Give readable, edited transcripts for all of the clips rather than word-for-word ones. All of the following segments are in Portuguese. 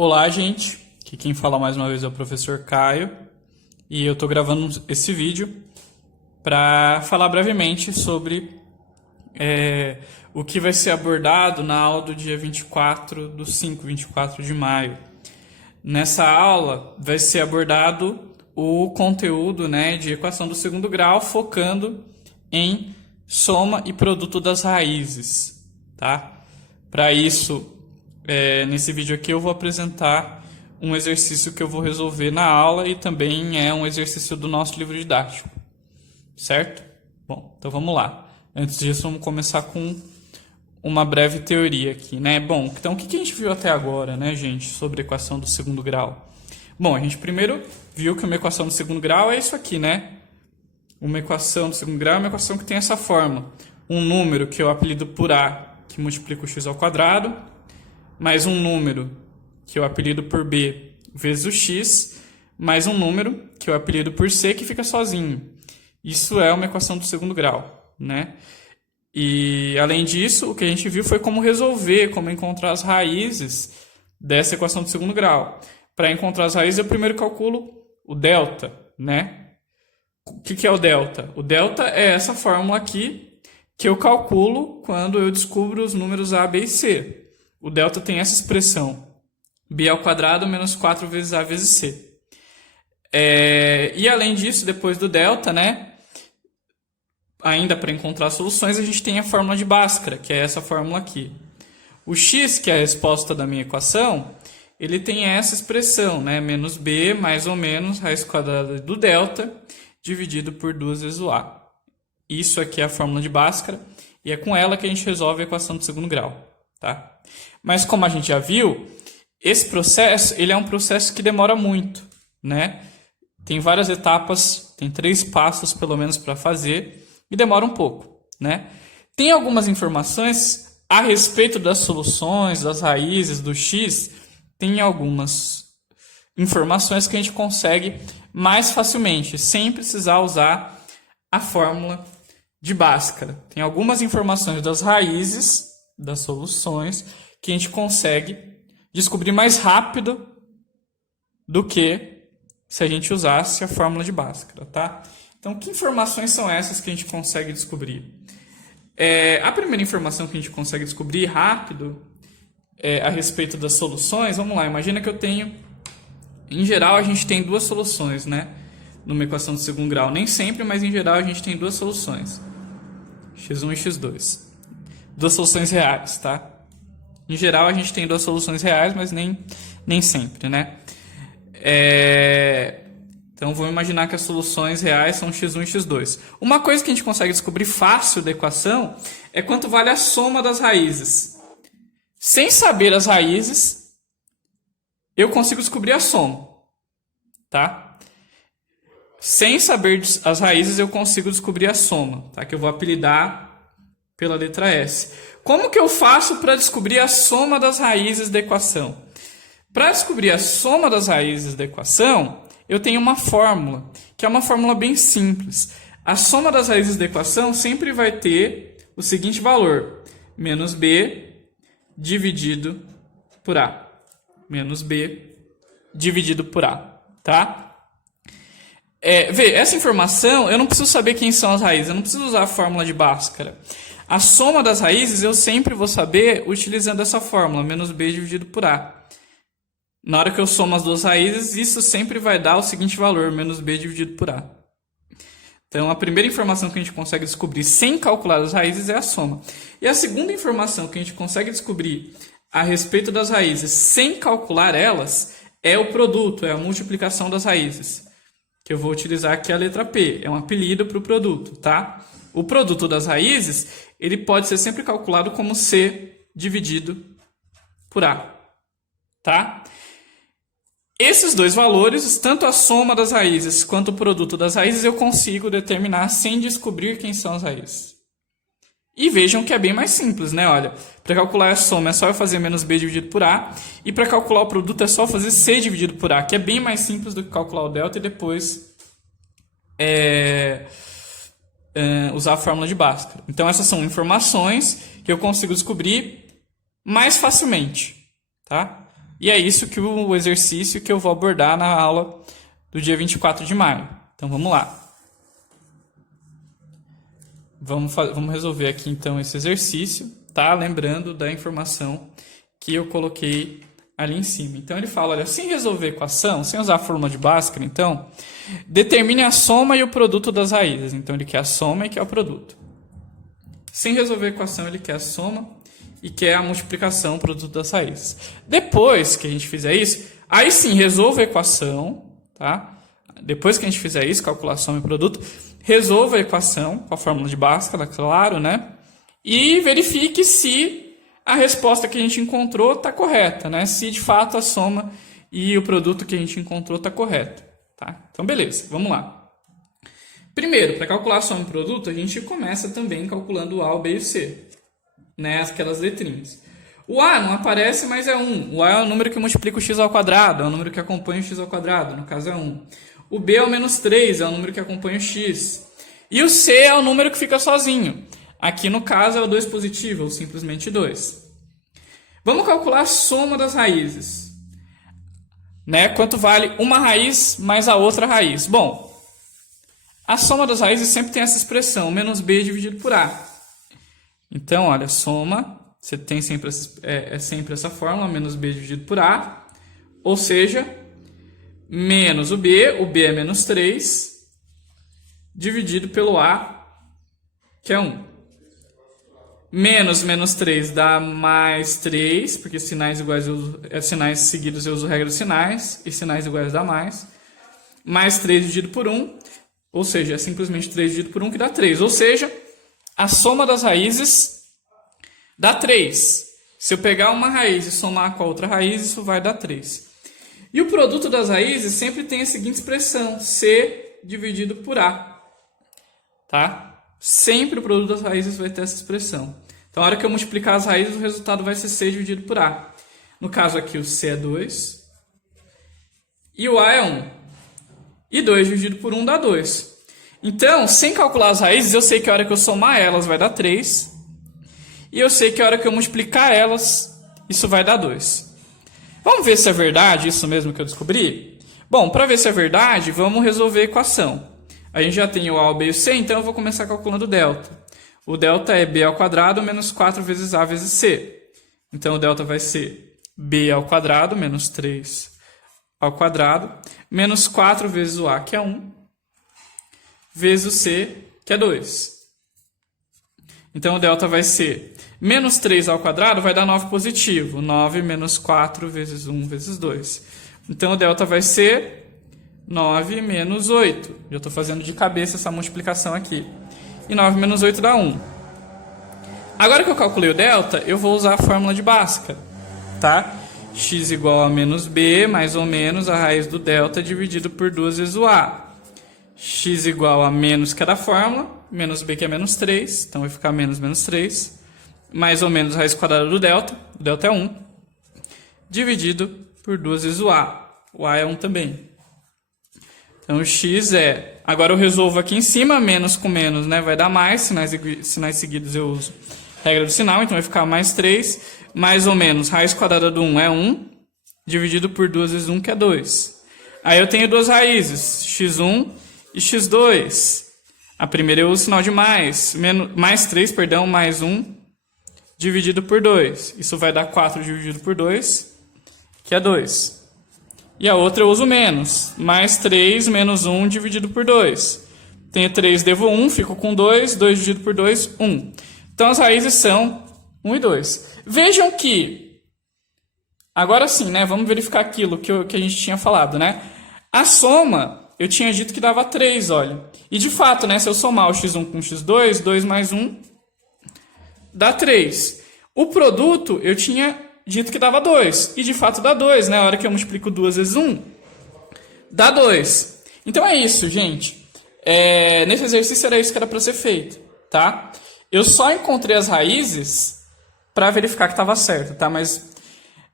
Olá, gente. Aqui quem fala mais uma vez é o professor Caio e eu estou gravando esse vídeo para falar brevemente sobre o que vai ser abordado na aula do dia 24 de maio. Nessa aula vai ser abordado o conteúdo, de equação do segundo grau, focando em soma e produto das raízes, tá? Para isso, nesse vídeo aqui eu vou apresentar um exercício que eu vou resolver na aula e também é um exercício do nosso livro didático, certo? Bom, então vamos lá. Antes disso, vamos começar com uma breve teoria aqui, né? Bom, então o que a gente viu até agora, né, gente, sobre equação do segundo grau? Bom, a gente primeiro viu que uma equação do segundo grau é isso aqui, né? Uma equação do segundo grau é uma equação que tem essa forma. Um número que eu apelido por A, que multiplica o x ao quadrado, mais um número que eu apelido por B vezes o x, mais um número que eu apelido por C, que fica sozinho. Isso é uma equação do segundo grau, né? E, além disso, o que a gente viu foi como resolver, como encontrar as raízes dessa equação do segundo grau. Para encontrar as raízes, eu primeiro calculo o delta, né? O que é o delta? O delta é essa fórmula aqui que eu calculo quando eu descubro os números A, B e C. O delta tem essa expressão, b ao quadrado menos 4 vezes A vezes C. E além disso, depois do delta, né, ainda para encontrar soluções, a gente tem a fórmula de Bhaskara, que é essa fórmula aqui. O x, que é a resposta da minha equação, ele tem essa expressão, né, menos b mais ou menos raiz quadrada do delta dividido por 2 vezes o A. Isso aqui é a fórmula de Bhaskara e é com ela que a gente resolve a equação do segundo grau. Tá? Mas como a gente já viu, esse processo ele é um processo que demora muito, né? Tem várias etapas, tem 3 passos pelo menos para fazer e demora um pouco, né? Tem algumas informações a respeito das soluções, das raízes do x, tem algumas informações que a gente consegue mais facilmente, sem precisar usar a fórmula de Bhaskara. Tem algumas informações das raízes das soluções que a gente consegue descobrir mais rápido do que se a gente usasse a fórmula de Bhaskara, tá? Então, que informações são essas que a gente consegue descobrir? A primeira informação que a gente consegue descobrir rápido a respeito das soluções, vamos lá, imagina que eu tenho, em geral a gente tem 2 soluções, né? Numa equação de segundo grau, nem sempre, mas em geral a gente tem 2 soluções, x1 e x2. 2 soluções reais, tá? Em geral, a gente tem 2 soluções reais, mas nem sempre, né? Então, vamos imaginar que as soluções reais são x1 e x2. Uma coisa que a gente consegue descobrir fácil da equação é quanto vale a soma das raízes. Sem saber as raízes, eu consigo descobrir a soma, tá? Sem saber as raízes, eu consigo descobrir a soma, tá? Que eu vou apelidar pela letra S. Como que eu faço para descobrir a soma das raízes da equação? Para descobrir a soma das raízes da equação, eu tenho uma fórmula, que é uma fórmula bem simples. A soma das raízes da equação sempre vai ter o seguinte valor, menos b dividido por A. Menos b dividido por A, tá? Essa informação, eu não preciso saber quem são as raízes, eu não preciso usar a fórmula de Bhaskara. A soma das raízes eu sempre vou saber utilizando essa fórmula, menos b dividido por A. Na hora que eu somo as 2 raízes, isso sempre vai dar o seguinte valor, menos b dividido por A. Então, a primeira informação que a gente consegue descobrir sem calcular as raízes é a soma. E a segunda informação que a gente consegue descobrir a respeito das raízes sem calcular elas é o produto, é a multiplicação das raízes. Que eu vou utilizar aqui a letra P, é um apelido para o produto, tá? O produto das raízes, ele pode ser sempre calculado como C dividido por A, tá? Esses 2 valores, tanto a soma das raízes quanto o produto das raízes, eu consigo determinar sem descobrir quem são as raízes. E vejam que é bem mais simples, né? Olha, para calcular a soma é só eu fazer menos b dividido por A, e para calcular o produto é só fazer C dividido por A, que é bem mais simples do que calcular o delta e depois usar a fórmula de Bhaskara. Então, essas são informações que eu consigo descobrir mais facilmente, tá? E é isso que o exercício que eu vou abordar na aula do dia 24 de maio. Então vamos lá. Vamos resolver aqui então esse exercício, tá? Lembrando da informação que eu coloquei ali em cima. Então ele fala, olha, sem resolver equação, sem usar a fórmula de Bhaskara, então, determine a soma e o produto das raízes. Então ele quer a soma e quer o produto. Sem resolver a equação, ele quer a soma e quer a multiplicação, o produto das raízes. Depois que a gente fizer isso, aí sim, resolva a equação, tá? Depois que a gente fizer isso, calcular a soma e o produto, resolva a equação com a fórmula de Bhaskara, claro, né? E verifique se a resposta que a gente encontrou está correta, né? Se de fato a soma e o produto que a gente encontrou está correto, tá? Então, beleza, vamos lá. Primeiro, para calcular a soma e o produto, a gente começa também calculando o A, o B e o C, né? Aquelas letrinhas. O A não aparece, mas é 1. O A é o número que multiplica o x ao quadrado, é o número que acompanha o x ao quadrado, no caso é 1. O B é o menos 3, é o número que acompanha o x. E o C é o número que fica sozinho. Aqui no caso é o 2 positivo, ou simplesmente 2. Vamos calcular a soma das raízes, né? Quanto vale uma raiz mais a outra raiz? Bom, a soma das raízes sempre tem essa expressão, menos b dividido por a. Então, olha, soma, você tem sempre sempre essa fórmula, menos b dividido por a, ou seja, menos o b é menos 3, dividido pelo a, que é 1. Menos 3 dá mais 3, porque sinais seguidos eu uso regra dos sinais, e sinais iguais dá mais. Mais 3 dividido por 1, ou seja, é simplesmente 3 dividido por 1 que dá 3. Ou seja, a soma das raízes dá 3. Se eu pegar uma raiz e somar com a outra raiz, isso vai dar 3. E o produto das raízes sempre tem a seguinte expressão, C dividido por A. Tá? Sempre o produto das raízes vai ter essa expressão. Então, na hora que eu multiplicar as raízes, o resultado vai ser C dividido por A. No caso aqui, o C é 2 e o A é 1. E 2 dividido por 1 dá 2. Então, sem calcular as raízes, eu sei que a hora que eu somar elas vai dar 3. E eu sei que a hora que eu multiplicar elas, isso vai dar 2. Vamos ver se é verdade isso mesmo que eu descobri? Bom, para ver se é verdade, vamos resolver a equação. A gente já tem o A, o B e o C, então eu vou começar calculando o delta. O delta é b ao quadrado menos 4 vezes a vezes c. Então o delta vai ser b ao quadrado menos 3 ao quadrado menos 4 vezes o a, que é 1, vezes o c, que é 2. Então o delta vai ser menos 3 ao quadrado vai dar 9 positivo. 9 menos 4 vezes 1 vezes 2. Então o delta vai ser 9 menos 8. Já estou fazendo de cabeça essa multiplicação aqui. E 9 menos 8 dá 1. Agora que eu calculei o delta, eu vou usar a fórmula de Bhaskara. Tá? X igual a menos b, mais ou menos a raiz do delta dividido por 2 vezes o a. X igual a menos, que é da fórmula, menos b, que é menos 3. Então vai ficar menos 3. Mais ou menos a raiz quadrada do delta. O delta é 1. Dividido por 2 vezes o a. O a é 1 também. Então, o x é... Agora eu resolvo aqui em cima, menos com menos, né? Vai dar mais, sinais seguidos eu uso regra do sinal, então vai ficar mais 3, mais ou menos, raiz quadrada do 1 é 1, dividido por 2 vezes 1, que é 2. Aí eu tenho duas raízes, x1 e x2. A primeira eu uso o sinal de mais, mais 3, perdão, mais 1, dividido por 2. Isso vai dar 4 dividido por 2, que é 2. E a outra eu uso menos. Mais 3 menos 1 dividido por 2. Tenho 3, devo 1, fico com 2. 2 dividido por 2, 1. Então as raízes são 1 e 2. Vejam que... Agora sim, né? Vamos verificar aquilo que a gente tinha falado, né? A soma, eu tinha dito que dava 3, olha. E de fato, né? Se eu somar o x1 com o x2, 2 mais 1 dá 3. O produto, eu tinha... dito que dava 2. E de fato dá 2, né? A hora que eu multiplico 2 vezes 1, dá 2. Então é isso, gente. Nesse exercício era isso que era para ser feito, tá? Eu só encontrei as raízes para verificar que estava certo, tá? Mas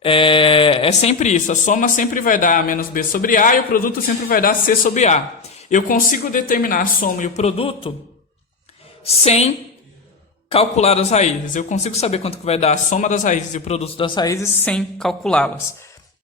é sempre isso. A soma sempre vai dar menos b sobre a e o produto sempre vai dar c sobre a. Eu consigo determinar a soma e o produto sem calcular as raízes. Eu consigo saber quanto que vai dar a soma das raízes e o produto das raízes sem calculá-las.